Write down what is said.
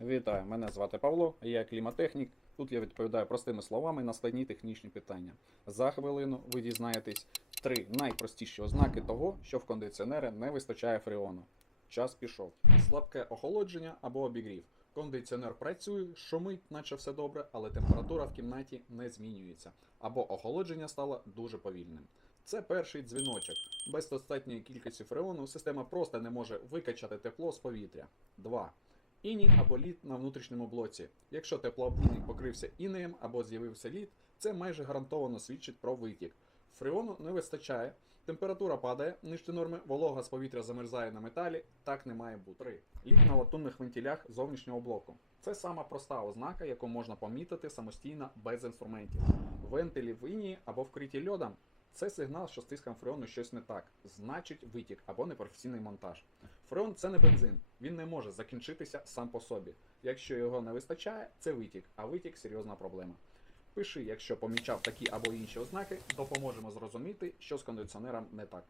Вітаю, мене звати Павло, я кліматехнік. Тут я відповідаю простими словами на складні технічні питання. За хвилину ви дізнаєтесь три найпростіші ознаки того, що в кондиціонера не вистачає фреону. Час пішов. Слабке охолодження або обігрів. Кондиціонер працює, шумить, наче все добре, але температура в кімнаті не змінюється, або охолодження стало дуже повільним. Це перший дзвіночок. Без достатньої кількості фреону система просто не може викачати тепло з повітря. 2. Іній або лід на внутрішньому блоці. Якщо теплообмінник покрився інеєм або з'явився лід, це майже гарантовано свідчить про витік. Фреону не вистачає, температура падає, нижче норми, волога з повітря замерзає на металі, так не має бути. 3. Лід на латунних вентилях зовнішнього блоку. Це сама проста ознака, яку можна помітити самостійно без інструментів. Вентилі в інії або вкриті льодом. Це сигнал, що з тиском фреону щось не так, значить витік або непрофесійний монтаж. Фреон це не бензин, він не може закінчитися сам по собі. Якщо його не вистачає, це витік, а витік серйозна проблема. Пиши, якщо помічав такі або інші ознаки, допоможемо зрозуміти, що з кондиціонером не так.